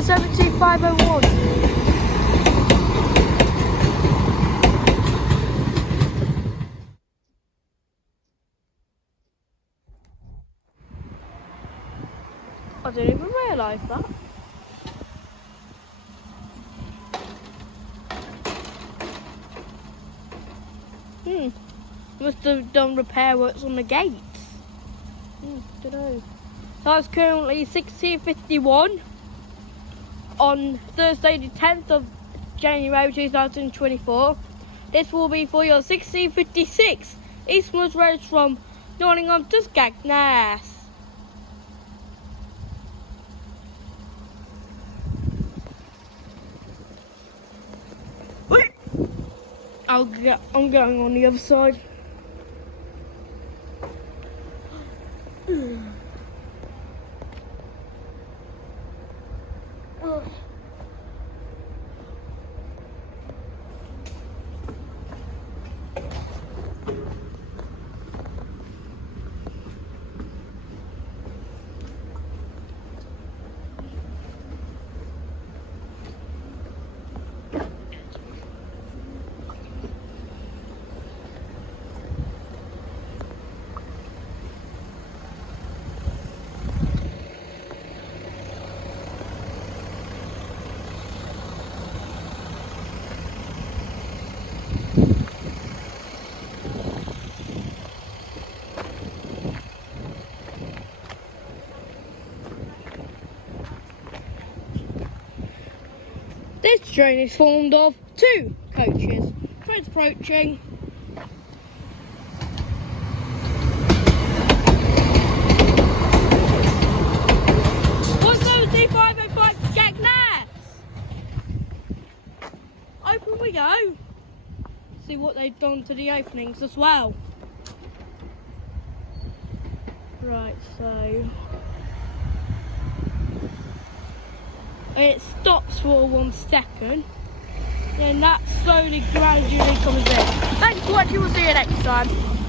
or 72501. I didn't even realise that. Must have done repair works on the gates. Don't know. So it's currently 16:51 on Thursday the 10th of January 2024. This will be for your 16:56 Eastwards Road from Nottingham to Skegness. I'm going on the other side. This train is formed of 2 coaches. Train's approaching. What's those D505 Skegness? Open we go. See what they've done to the openings as well. Right, so it stops for 1 second, then that slowly, gradually comes in. Thanks for watching, we'll see you next time.